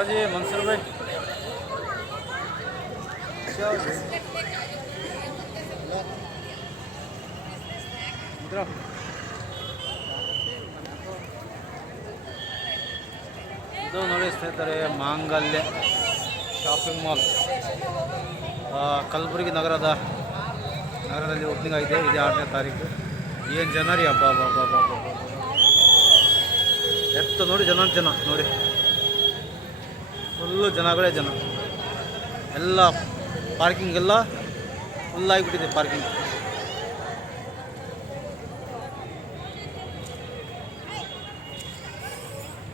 ಹಾಜಿ ಮನ್ಸೂರ್ ಭಾಯ್ ಇದು ನೋಡಿ ಸ್ನೇಹಿತರೆ, ಮಾಂಗಲ್ಯ ಶಾಪಿಂಗ್ ಮಾಲ್ ಕಲಬುರಗಿ ನಗರದಲ್ಲಿ ಓಪನಿಂಗ್ ಆಗಿದೆ. ಇದೇ 6ನೇ ತಾರೀಕು. ಏನು ಜನ ರೀ, ಹಬ್ಬ ಹಬ್ಬ ಹಬ್ಬ ಹಬ್ಬ ಹಬ್ಬ. ಎತ್ತು ನೋಡಿ, ಜನ ನೋಡಿ, ಫುಲ್ಲು ಜನಗಳೇ ಜನ. ಎಲ್ಲ ಪಾರ್ಕಿಂಗ್ ಎಲ್ಲ ಫುಲ್ ಆಗಿಬಿಟ್ಟಿದೆ ಪಾರ್ಕಿಂಗ್.